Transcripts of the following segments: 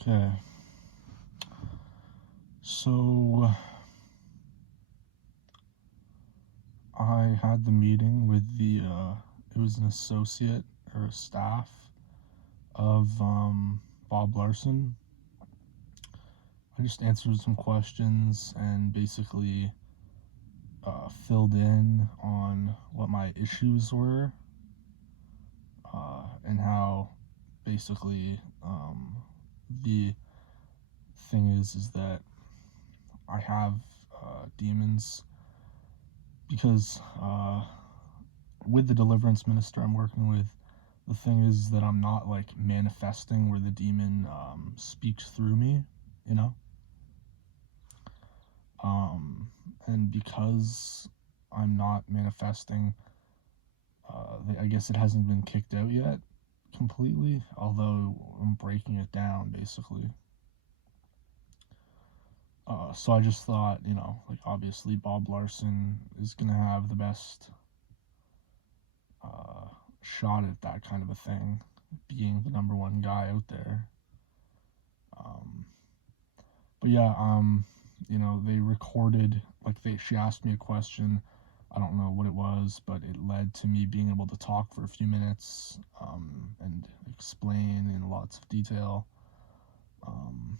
Okay. So I had the meeting with it was an associate or a staff of Bob Larson. I just answered some questions and basically filled in on what my issues were and how basically the thing is that I have demons because with the deliverance minister I'm working with, the thing is that I'm not like manifesting where the demon speaks through me, you know? Um, and because I'm not manifesting, I guess it hasn't been kicked out yet completely, although I'm breaking it down basically. So I just thought, like obviously Bob Larson is gonna have the best uh, shot at that kind of a thing, being the number one guy out there. Um, but yeah, they recorded she asked me a question. I don't know what it was, but it led to me being able to talk for a few minutes and explain in lots of detail. Um,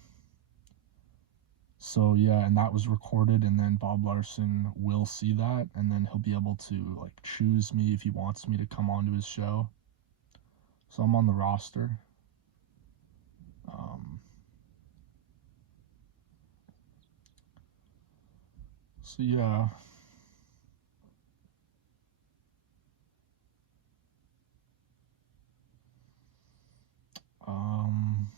so yeah, and that was recorded, and then Bob Larson will see that, and then he'll be able to like choose me if he wants me to come onto his show. So I'm on the roster. Um, so yeah. Um,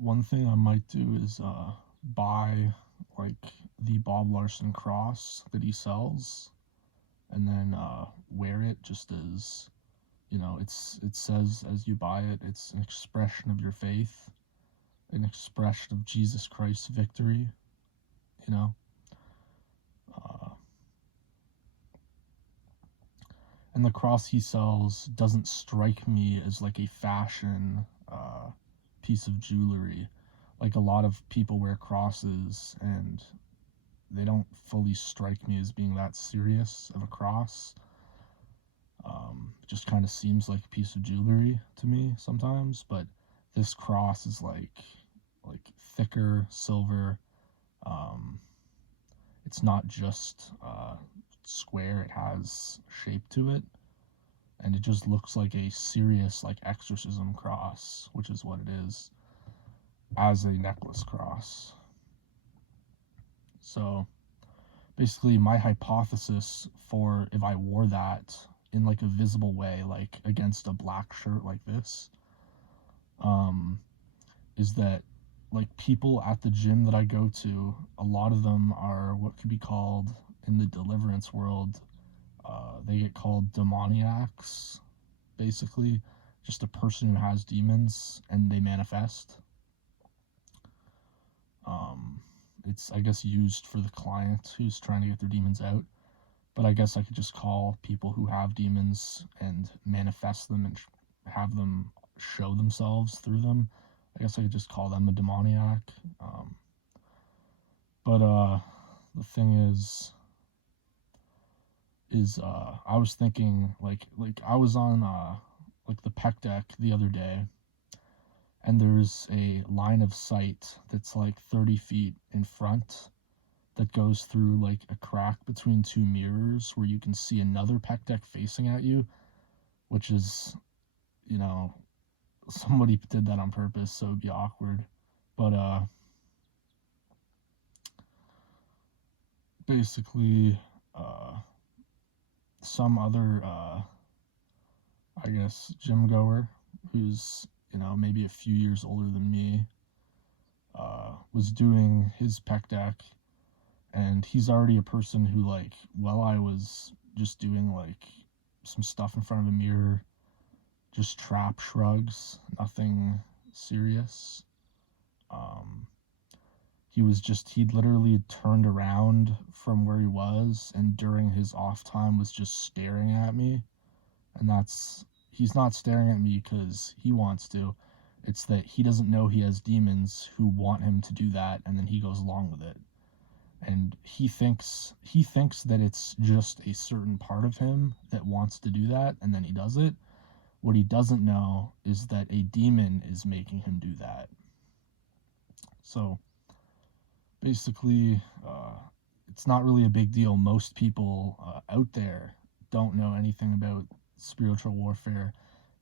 One thing I might do is buy like the Bob Larson cross that he sells, and then wear it just as it says as you buy it, it's an expression of your faith, an expression of Jesus Christ's victory. You know, uh, and the cross he sells doesn't strike me as like a fashion piece of jewelry. Like a lot of people wear crosses and they don't fully strike me as being that serious of a cross. It just kind of seems like a piece of jewelry to me sometimes, but this cross is like thicker silver. Um, it's not just square; it has shape to it, and it just looks like a serious like exorcism cross, which is what it is as a necklace cross. So basically my hypothesis for if I wore that in like a visible way, like against a black shirt like this, um, is that like people at the gym that I go to, a lot of them are what could be called in the deliverance world, they get called demoniacs, basically, just a person who has demons and they manifest. Um, it's I guess used for the client who's trying to get their demons out. But I guess I could just call people who have demons and manifest them and have them show themselves through them. I guess I could just call them a demoniac. Um, but the thing is I was thinking like I was on like the PEC deck the other day, and there's a line of sight that's like 30 feet in front that goes through like a crack between two mirrors where you can see another PEC deck facing at you, which is, you know, somebody did that on purpose, so it'd be awkward. But basically, uh, some other, I guess, gym goer who's, maybe a few years older than me, was doing his PEC deck, and he's already a person who, like, while I was just doing, like, some stuff in front of a mirror, just trap shrugs, nothing serious. Um, He'd literally turned around from where he was, and during his off time was just staring at me. And he's not staring at me because he wants to. It's that he doesn't know he has demons who want him to do that, and then he goes along with it. And he thinks that it's just a certain part of him that wants to do that, and then he does it. What he doesn't know is that a demon is making him do that. So basically, it's not really a big deal. Most people out there don't know anything about spiritual warfare,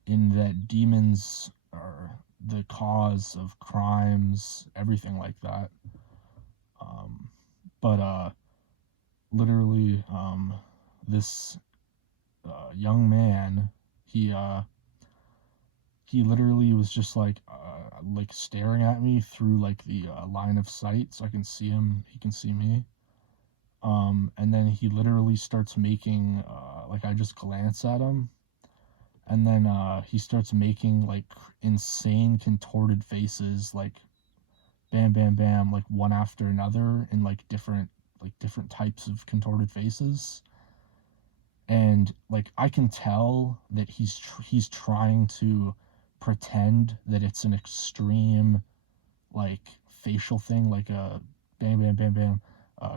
in that demons are the cause of crimes, everything like that. But literally, this young man, he literally was just like staring at me through like the line of sight, so I can see him, he can see me. And then he literally starts making like, I just glance at him, and then he starts making like insane contorted faces, like bam bam bam, like one after another, in like different types of contorted faces. And like, I can tell that he's trying to pretend that it's an extreme like facial thing, like a bam bam bam bam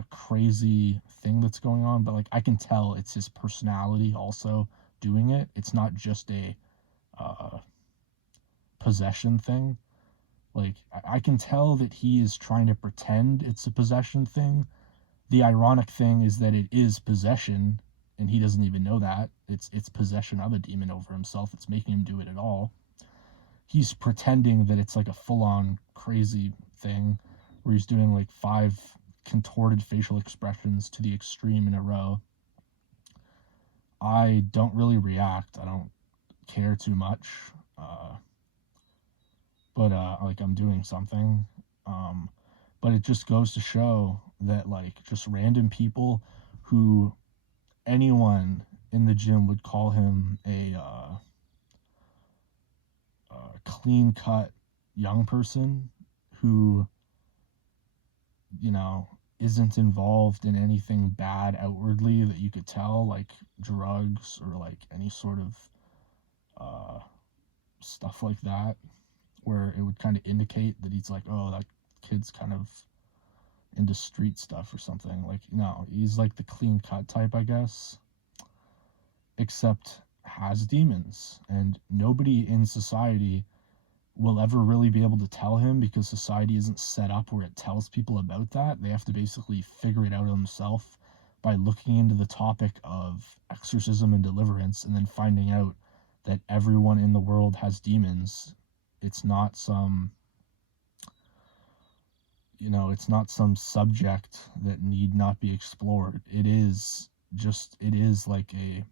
crazy thing that's going on, but like, I can tell it's his personality also doing it. It's not just a uh, possession thing. Like, I can tell that he is trying to pretend it's a possession thing. The ironic thing is that it is possession, and he doesn't even know that. It's possession of a demon over himself that's making him do it at all. He's pretending that it's like a full-on crazy thing where he's doing like 5 contorted facial expressions to the extreme in a row. I don't really react. I don't care too much. But like, I'm doing something. But it just goes to show that like, just random people who anyone in the gym would call him a clean cut young person who, you know, isn't involved in anything bad outwardly that you could tell, like drugs or like any sort of stuff like that, where it would kind of indicate that he's like, oh, that kid's kind of into street stuff or something. Like, no, he's like the clean cut type, I guess, except has demons, and nobody in society will ever really be able to tell him, because society isn't set up where it tells people about that. They have to basically figure it out themselves by looking into the topic of exorcism and deliverance, and then finding out that everyone in the world has demons. It's not some, it's not some subject that need not be explored. It is like a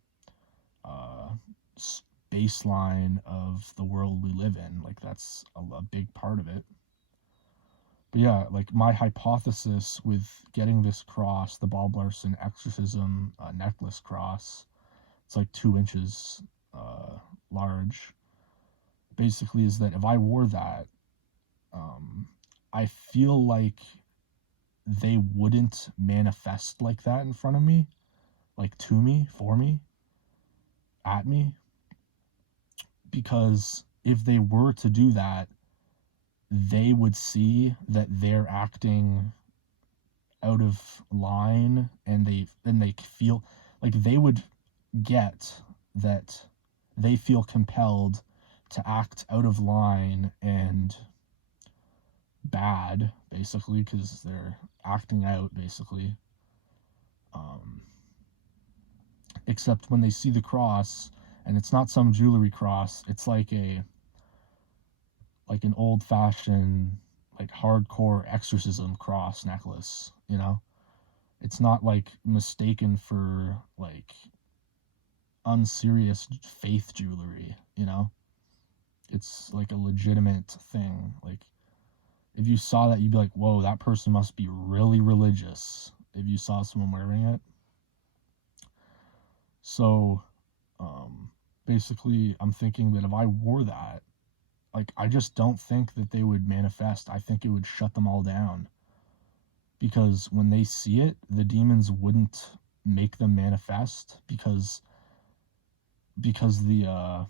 baseline of the world we live in. Like, that's a big part of it. But yeah, like, my hypothesis with getting this cross, the Bob Larson exorcism necklace cross, it's like 2 inches large, basically is that if I wore that, I feel like they wouldn't manifest like that in front of me, like to me, for me, at me. Because if they were to do that, they would see that they're acting out of line, and they feel like they would get that they feel compelled to act out of line and bad, basically, because they're acting out, basically. Except when they see the cross, and it's not some jewelry cross, it's like an old fashioned, like hardcore exorcism cross necklace, It's not like mistaken for like unserious faith jewelry, It's like a legitimate thing. Like, if you saw that, you'd be like, whoa, that person must be really religious, if you saw someone wearing it. So, basically, I'm thinking that if I wore that, like, I just don't think that they would manifest. I think it would shut them all down. because when they see it, the demons wouldn't make them manifest because the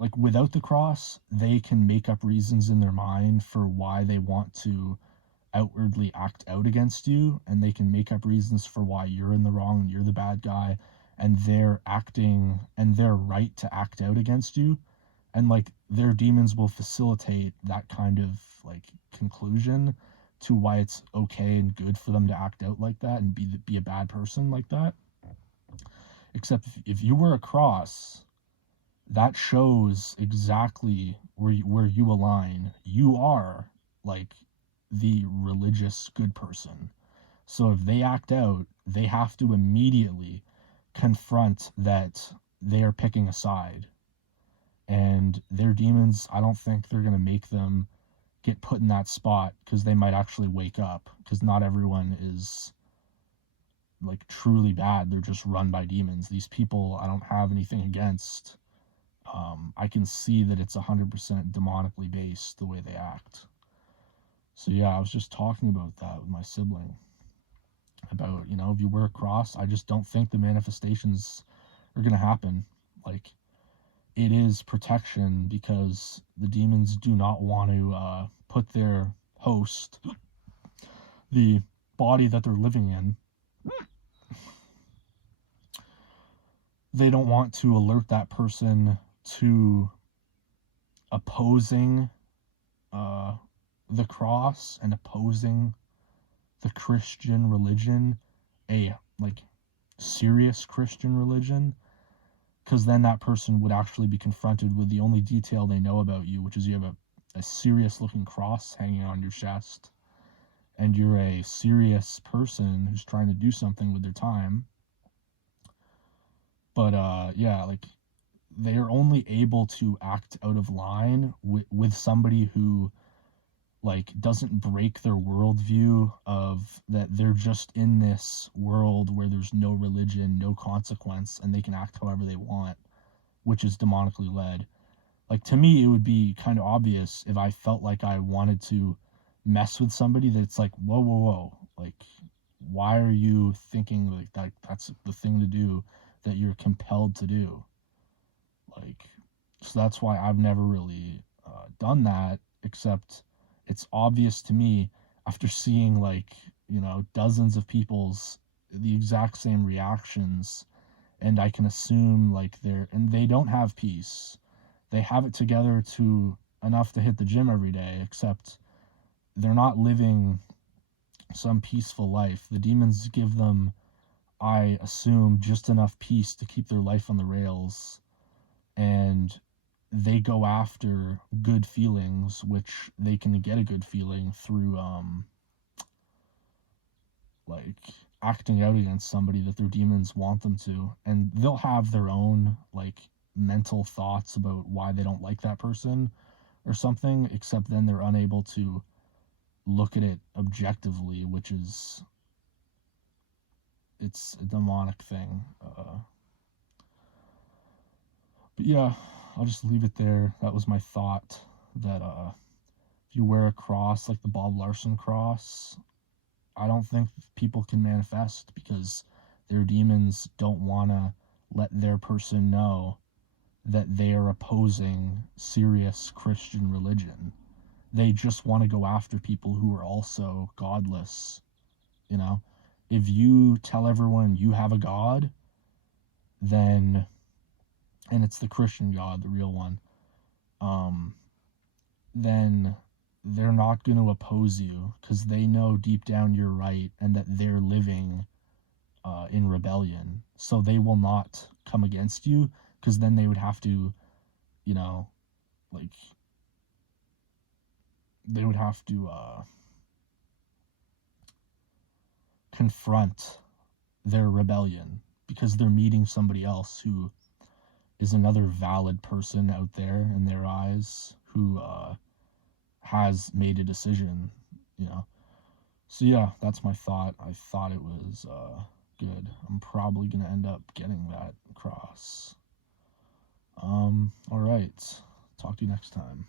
like without the cross, they can make up reasons in their mind for why they want to outwardly act out against you, and they can make up reasons for why you're in the wrong and you're the bad guy, and they're acting and they're right to act out against you, and like their demons will facilitate that kind of like conclusion to why it's okay and good for them to act out like that and be a bad person like that. Except if you wear a cross, that shows exactly where you align. You are like the religious good person. So if they act out, they have to immediately confront that they are picking a side. And their demons, I don't think they're going to make them get put in that spot, because they might actually wake up, because not everyone is like truly bad. They're just run by demons. These people I don't have anything against. I can see that it's 100% demonically based the way they act. So yeah, I was just talking about that with my sibling. About, if you wear a cross, I just don't think the manifestations are going to happen. Like, it is protection, because the demons do not want to put their host, the body that they're living in, they don't want to alert that person to opposing the cross and opposing the Christian religion, a like serious Christian religion, because then that person would actually be confronted with the only detail they know about you, which is you have a serious looking cross hanging on your chest, and you're a serious person who's trying to do something with their time. But yeah, like they are only able to act out of line with somebody who like doesn't break their worldview of that they're just in this world where there's no religion, no consequence, and they can act however they want, which is demonically led. Like, to me, it would be kind of obvious if I felt like I wanted to mess with somebody that's like, whoa, whoa, whoa, like, why are you thinking like that's the thing to do that you're compelled to do? Like, so that's why I've never really done that, except it's obvious to me after seeing like, dozens of people's the exact same reactions, and I can assume like they don't have peace. They have it together to enough to hit the gym every day, except they're not living some peaceful life. The demons give them, I assume, just enough peace to keep their life on the rails, and they go after good feelings, which they can get a good feeling through like acting out against somebody that their demons want them to, and they'll have their own like mental thoughts about why they don't like that person or something, except then they're unable to look at it objectively, which is it's a demonic thing. But yeah, I'll just leave it there. That was my thought, that if you wear a cross like the Bob Larson cross, I don't think people can manifest, because their demons don't want to let their person know that they are opposing serious Christian religion. They just want to go after people who are also godless. If you tell everyone you have a God, then, and it's the Christian God, the real one, then they're not going to oppose you, because they know deep down you're right and that they're living in rebellion. So they will not come against you, because then they would have to, like, they would have to confront their rebellion, because they're meeting somebody else who is another valid person out there in their eyes, who has made a decision, So yeah, that's my thought. I thought it was good. I'm probably gonna end up getting that across. All right. Talk to you next time.